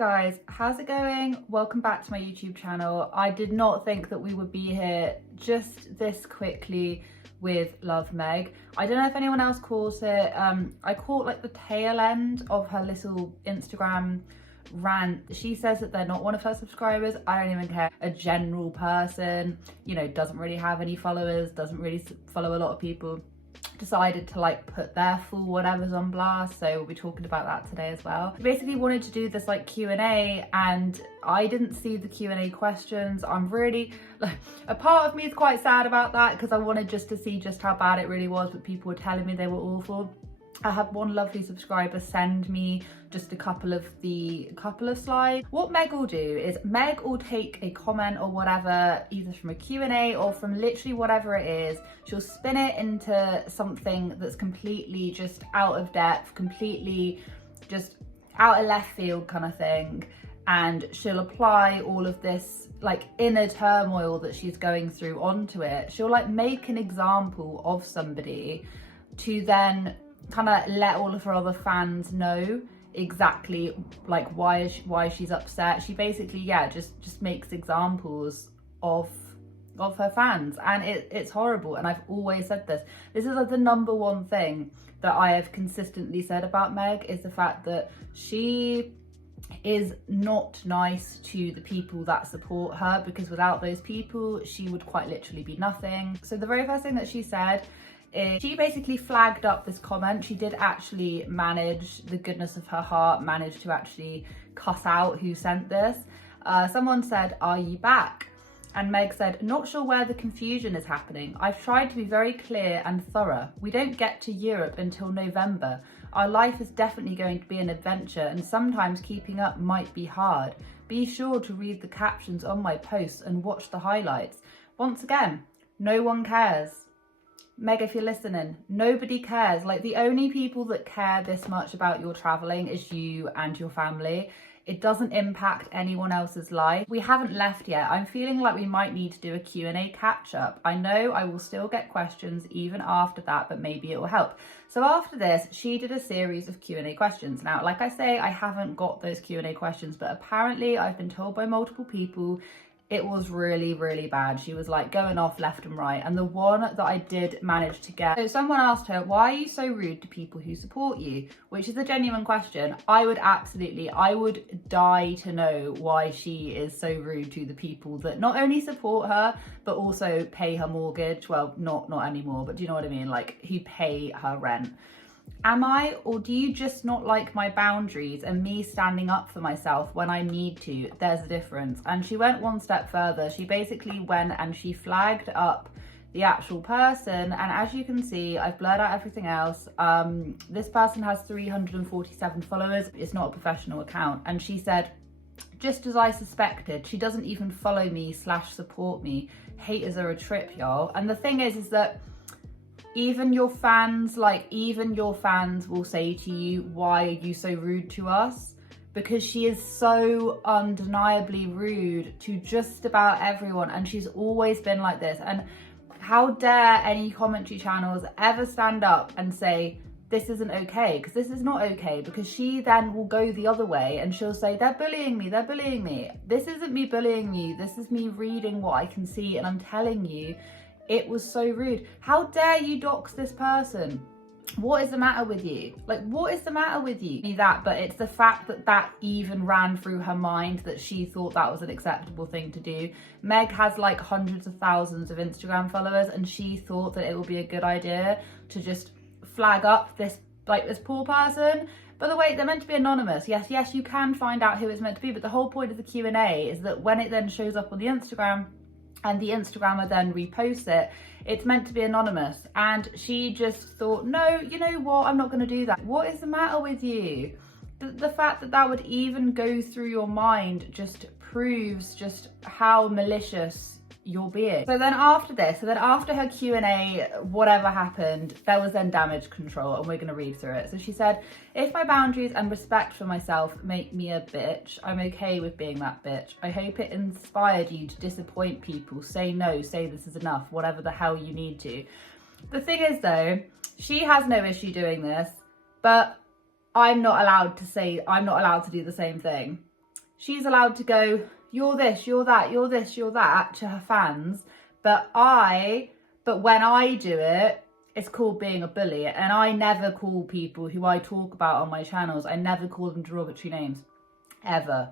Guys, how's it going? Welcome back to my YouTube channel. I did not think that we would be here just this quickly with Love Meg. I don't know if anyone else calls it, I caught like the tail end of her little Instagram rant. She says that they're not one of her subscribers. I don't even care. A general person, you know, doesn't really have any followers, doesn't really follow a lot of people, decided to like put their full whatever's on blast, so we'll be talking about that today as well. I basically wanted to do this like Q&A and I didn't see the Q&A questions. I'm really, like, a part of me is quite sad about that because I wanted just to see just how bad it really was, but people were telling me they were awful. I had one lovely subscriber send me just a couple of slides. What Meg will do is Meg will take a comment or whatever, either from a Q&A or from literally whatever it is. She'll spin it into something that's completely just out of depth, completely just out of left field kind of thing. And she'll apply all of this like inner turmoil that she's going through onto it. She'll like make an example of somebody to then kind of let all of her other fans know exactly like why she's upset. She basically just makes examples of her fans, and it's horrible. And I've always said this is like the number one thing that I have consistently said about Meg, is the fact that she is not nice to the people that support her, because without those people she would quite literally be nothing. So the very first thing that she said, she basically flagged up this comment. She did actually manage, the goodness of her heart, managed to actually cuss out who sent this. Someone said, "Are you back?" And Meg said, "Not sure where the confusion is happening. I've tried to be very clear and thorough. We don't get to Europe until November. Our life is definitely going to be an adventure, and sometimes keeping up might be hard. Be sure to read the captions on my posts and watch the highlights. Once again, no one cares." Meg, if you're listening, nobody cares. Like, the only people that care this much about your traveling is you and your family. It doesn't impact anyone else's life. We haven't left yet. I'm feeling like we might need to do a Q&A catch up. I know I will still get questions even after that, but maybe it will help. So after this, she did a series of Q&A questions. Now, like I say, I haven't got those Q&A questions, but apparently I've been told by multiple people it was really, really bad. She was like going off left and right. And the one that I did manage to get, so someone asked her, "Why are you so rude to people who support you?" Which is a genuine question. I would die to know why she is so rude to the people that not only support her, but also pay her mortgage. Well, not anymore, but do you know what I mean? Like, who pay her rent. Am I, or do you just not like my boundaries and me standing up for myself when I need to? There's a difference. And she went one step further. She basically went and she flagged up the actual person. And as you can see, I've blurred out everything else. This person has 347 followers. It's not a professional account. And she said, "Just as I suspected, she doesn't even follow me / support me. Haters are a trip, y'all." And the thing is that even your fans will say to you, "Why are you so rude to us?" Because she is so undeniably rude to just about everyone, and she's always been like this. And how dare any commentary channels ever stand up and say this isn't okay, because this is not okay. Because she then will go the other way and she'll say, they're bullying me. This isn't me bullying you, this is me reading what I can see, and I'm telling you it was so rude. How dare you dox this person? What is the matter with you? Like, what is the matter with you? But it's the fact that even ran through her mind, that she thought that was an acceptable thing to do. Meg has like hundreds of thousands of Instagram followers, and she thought that it would be a good idea to just flag up this poor person. By the way, they're meant to be anonymous. Yes, you can find out who it's meant to be, but the whole point of the Q&A is that when it then shows up on the Instagram, and the Instagrammer then reposts it, it's meant to be anonymous. And she just thought, no, you know what, I'm not going to do that. What is the matter with you? The fact that would even go through your mind just proves just how malicious you're being. So then after her Q&A, whatever happened, there was then damage control, and we're going to read through it. So she said, "If my boundaries and respect for myself make me a bitch, I'm okay with being that bitch. I hope it inspired you to disappoint people. Say no, say this is enough, whatever the hell you need to." The thing is though, she has no issue doing this, but I'm not allowed to do the same thing. she's allowed to go, you're this, you're that, you're this, you're that, to her fans. But when I do it, it's called being a bully. And I never call people who I talk about on my channels, I never call them derogatory names. Ever.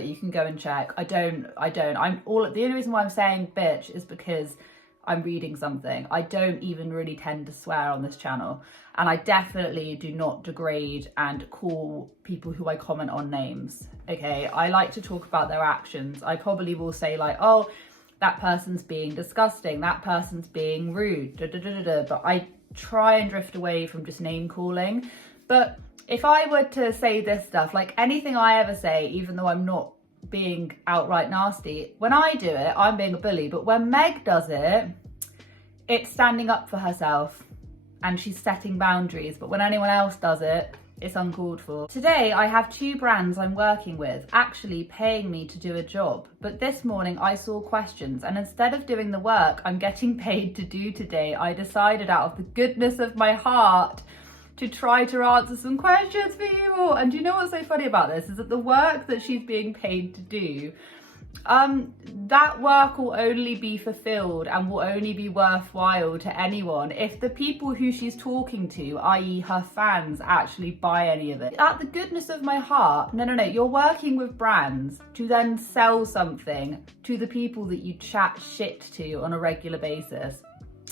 You can go and check. I don't. The only reason why I'm saying bitch is because I'm reading something. I don't even really tend to swear on this channel. And I definitely do not degrade and call people who I comment on names. Okay, I like to talk about their actions. I probably will say like, oh, that person's being disgusting, that person's being rude, but I try and drift away from just name calling. But if I were to say this stuff, like anything I ever say, even though I'm not being outright nasty, when I do it, I'm being a bully. But when Meg does it, it's standing up for herself and she's setting boundaries. But when anyone else does it, it's uncalled for. Today, I have 2 brands I'm working with actually paying me to do a job. But this morning I saw questions, and instead of doing the work I'm getting paid to do today, I decided out of the goodness of my heart to try to answer some questions for you all. And do you know what's so funny about this is that the work that she's being paid to do, that work will only be fulfilled and will only be worthwhile to anyone if the people who she's talking to, i.e. her fans, actually buy any of it. At the goodness of my heart, no, you're working with brands to then sell something to the people that you chat shit to on a regular basis.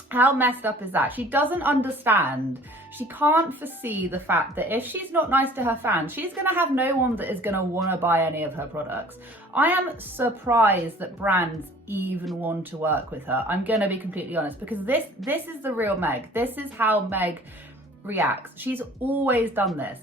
How messed up is that? She doesn't understand. She can't foresee the fact that if she's not nice to her fans, she's going to have no one that is going to want to buy any of her products. I am surprised that brands even want to work with her. I'm going to be completely honest, because this is the real Meg. This is how Meg reacts. She's always done this.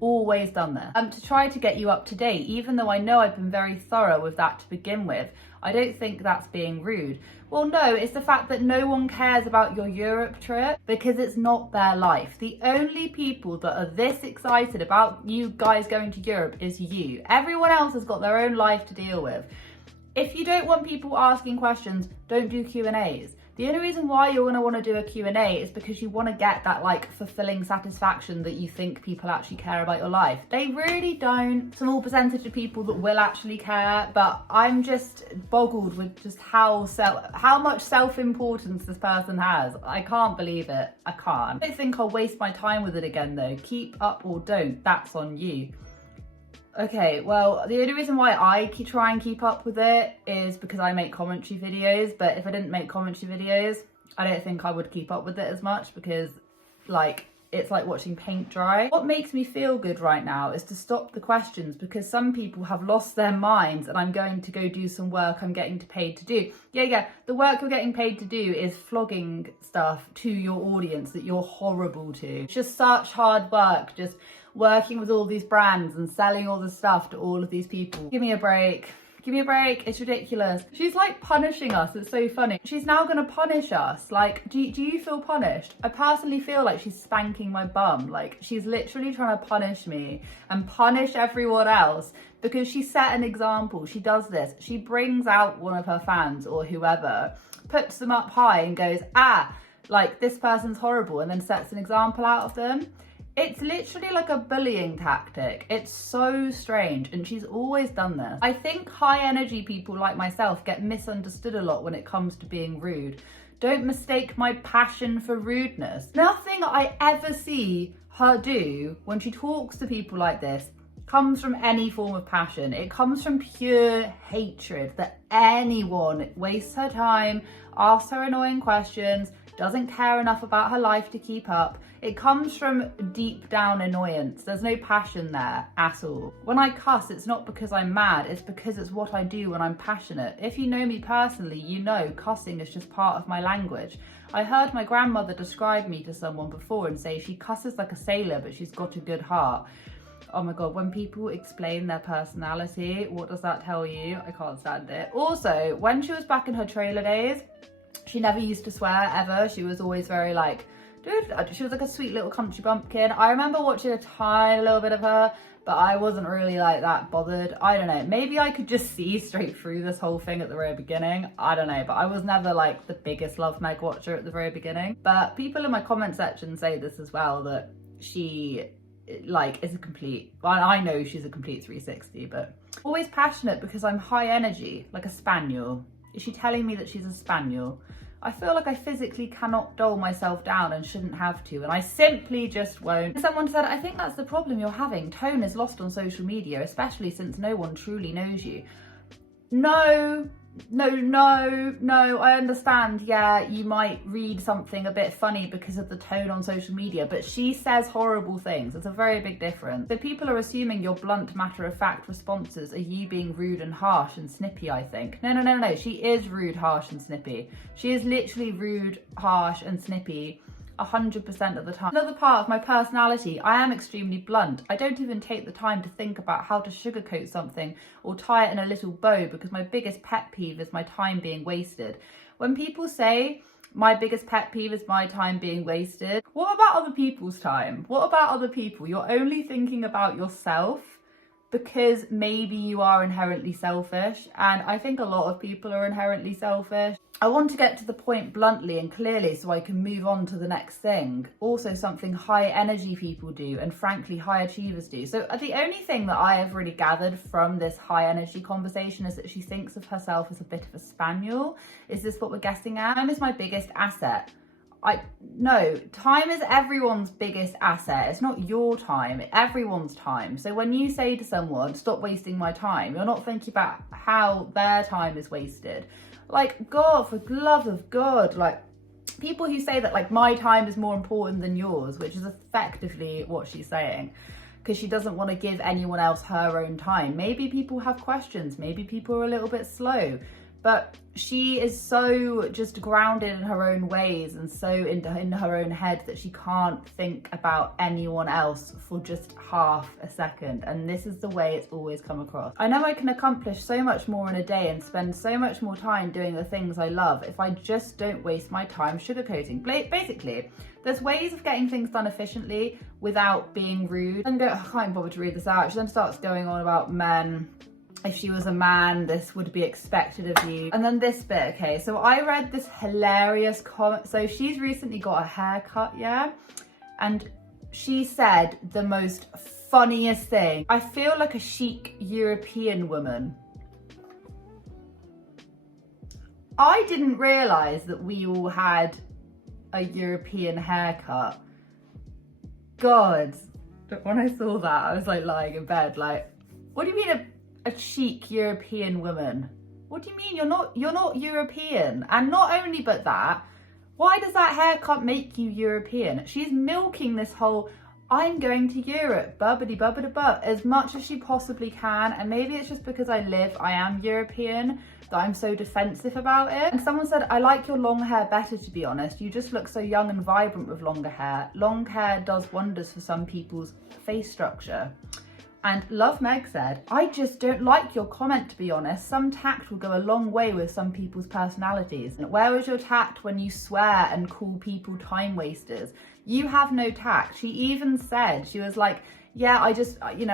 To try to get you up to date, even though I know I've been very thorough with that to begin with. I don't think that's being rude. Well, no, it's the fact that no one cares about your Europe trip because it's not their life. The only people that are this excited about you guys going to Europe is you. Everyone else has got their own life to deal with. If you don't want people asking questions, don't do Q&As. The only reason why you're going to want to do a Q&A is because you want to get that like fulfilling satisfaction that you think people actually care about your life. They really don't. Small percentage of people that will actually care, but I'm just boggled with just how much self-importance this person has. I can't believe it. I can't. I don't think I'll waste my time with it again though. Keep up or don't, that's on you. Okay, well, the only reason why I try and keep up with it is because I make commentary videos, but if I didn't make commentary videos, I don't think I would keep up with it as much because, like, it's like watching paint dry. What makes me feel good right now is to stop the questions because some people have lost their minds and I'm going to go do some work I'm getting paid to do. Yeah, the work you're getting paid to do is flogging stuff to your audience that you're horrible to. It's just such hard work, just working with all these brands and selling all the stuff to all of these people. Give me a break. Give me a break. It's ridiculous. She's like punishing us. It's so funny. She's now going to punish us. Like, do you feel punished? I personally feel like she's spanking my bum. Like, she's literally trying to punish me and punish everyone else because she set an example. She does this. She brings out one of her fans or whoever, puts them up high and goes, like this person's horrible, and then sets an example out of them. It's literally like a bullying tactic. It's so strange, and she's always done this. I think high energy people like myself get misunderstood a lot when it comes to being rude. Don't mistake my passion for rudeness. Nothing I ever see her do when she talks to people like this comes from any form of passion. It comes from pure hatred that anyone wastes her time, asks her annoying questions, doesn't care enough about her life to keep up. It comes from deep down annoyance. There's no passion there at all. When I cuss, it's not because I'm mad, it's because it's what I do when I'm passionate. If you know me personally, you know cussing is just part of my language. I heard my grandmother describe me to someone before and say she cusses like a sailor, but she's got a good heart. Oh my God, when people explain their personality, what does that tell you? I can't stand it. Also, when she was back in her trailer days, she never used to swear ever. She was always very like, dude, she was like a sweet little country bumpkin. I remember watching a tiny little bit of her, but I wasn't really like that bothered. I don't know, maybe I could just see straight through this whole thing at the very beginning. I don't know, but I was never like the biggest Love Meg watcher at the very beginning. But people in my comment section say this as well, that she like is a complete, well, I know she's a complete 360, but always passionate because I'm high energy, like a spaniel. Is she telling me that she's a spaniel? I feel like I physically cannot dull myself down and shouldn't have to, and I simply just won't. Someone said, I think that's the problem you're having. Tone is lost on social media, especially since no one truly knows you. No, I understand. Yeah, you might read something a bit funny because of the tone on social media, but she says horrible things. It's a very big difference. So people are assuming your blunt, matter-of-fact responses are you being rude and harsh and snippy, I think. No. She is rude, harsh and snippy. She is literally rude, harsh and snippy 100% of the time. Another part of my personality, I am extremely blunt. I don't even take the time to think about how to sugarcoat something or tie it in a little bow because my biggest pet peeve is my time being wasted. When people say my biggest pet peeve is my time being wasted, what about other people's time? What about other people? You're only thinking about yourself because maybe you are inherently selfish, and I think a lot of people are inherently selfish. I want to get to the point bluntly and clearly so I can move on to the next thing. Also something high energy people do, and frankly high achievers do. So the only thing that I have really gathered from this high energy conversation is that she thinks of herself as a bit of a spaniel. Is this what we're guessing at? Time is my biggest asset. No, time is everyone's biggest asset. It's not your time, everyone's time. So when you say to someone, stop wasting my time, you're not thinking about how their time is wasted. Like, God, for the love of God, like, people who say that, like, my time is more important than yours, which is effectively what she's saying, because she doesn't want to give anyone else her own time. Maybe people have questions, maybe people are a little bit slow, but she is so just grounded in her own ways and so in her own head that she can't think about anyone else for just half a second. And this is the way it's always come across. I know I can accomplish so much more in a day and spend so much more time doing the things I love if I just don't waste my time sugarcoating. Basically, there's ways of getting things done efficiently without being rude. And I can't bother to read this out. She then starts going on about men. If she was a man, this would be expected of you. And then this bit, okay, so I read this hilarious comment. So she's recently got a haircut, yeah? And she said the most funniest thing. I feel like a chic European woman. I didn't realise that we all had a European haircut. God, when I saw that, I was like lying in bed, like, what do you mean a chic European woman? What do you mean you're not European? And not only but that, why does that haircut make you European? She's milking this whole I'm going to Europe, bubbity bubbity as much as she possibly can. And maybe it's just because I am European, that I'm so defensive about it. And someone said, I like your long hair better, to be honest. You just look so young and vibrant with longer hair. Long hair does wonders for some people's face structure. And Love Meg said, I just don't like your comment, to be honest. Some tact will go a long way with some people's personalities. And where was your tact when you swear and call people time wasters? You have no tact. She even said, she was like, yeah, I just don't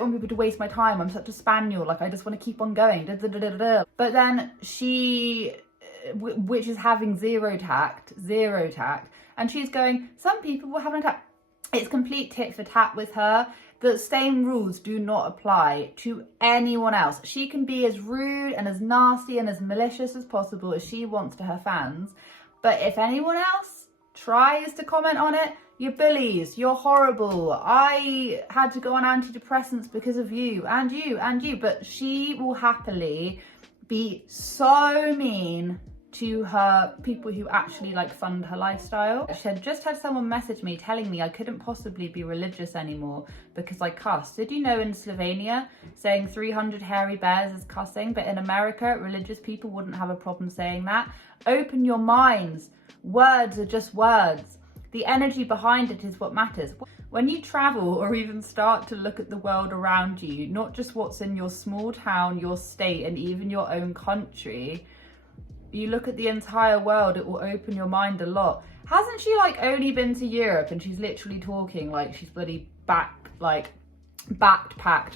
want people to waste my time. I'm such a spaniel. Like, I just want to keep on going. But then she, which is having zero tact. And she's going, some people will have no tact. It's complete tit for tat with her. The same rules do not apply to anyone else. She can be as rude and as nasty and as malicious as possible as she wants to her fans. But if anyone else tries to comment on it, you're bullies, you're horrible. I had to go on antidepressants because of you and you and you. But she will happily be so mean to her people who actually like fund her lifestyle. She had just had someone message me telling me I couldn't possibly be religious anymore because I cuss. Did you know in Slovenia saying 300 hairy bears is cussing, but in America religious people wouldn't have a problem saying that? Open your minds. Words are just words. The energy behind it is what matters. When you travel or even start to look at the world around you, not just what's in your small town, your state, and even your own country, you look at the entire world, it will open your mind a lot. Hasn't she like only been to Europe and she's literally talking like she's bloody backpacked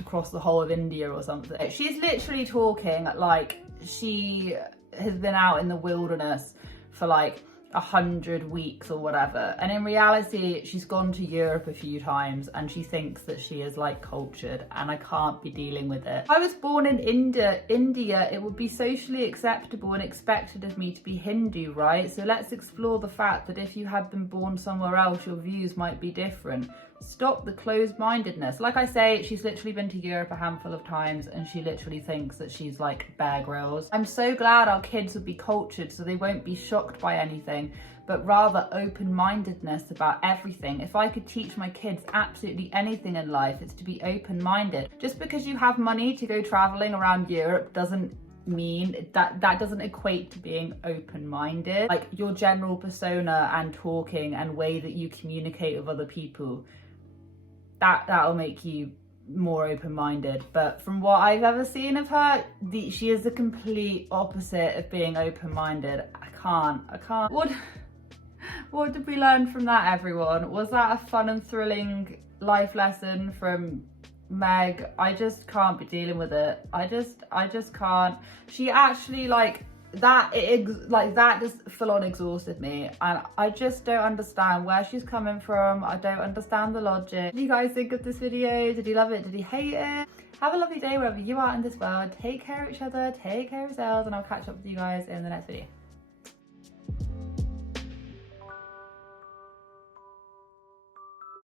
across the whole of India or something? She's literally talking like she has been out in the wilderness for like 100 weeks or whatever, and in reality she's gone to Europe a few times and she thinks that she is like cultured, and I can't be dealing with it. If I was born in India, it would be socially acceptable and expected of me to be Hindu, right? So let's explore the fact that if you had been born somewhere else, your views might be different. Stop the closed-mindedness. Like I say, she's literally been to Europe a handful of times and she literally thinks that she's like Bear Grylls. I'm so glad our kids will be cultured so they won't be shocked by anything, but rather open-mindedness about everything. If I could teach my kids absolutely anything in life, it's to be open-minded. Just because you have money to go traveling around Europe doesn't mean that doesn't equate to being open-minded. Like your general persona and talking and way that you communicate with other people, that'll make you more open-minded. But from what I've ever seen of her, she is the complete opposite of being open-minded. I can't. What did we learn from that, everyone? Was that a fun and thrilling life lesson from Meg? I just can't be dealing with it. I just can't. She actually that just full on exhausted me, and I just don't understand where she's coming from. I don't understand the logic. What do you guys think of this video? Did you love it? Did you hate it? Have a lovely day wherever you are in this world. Take care of each other, take care of yourselves, and I'll catch up with you guys in the next video.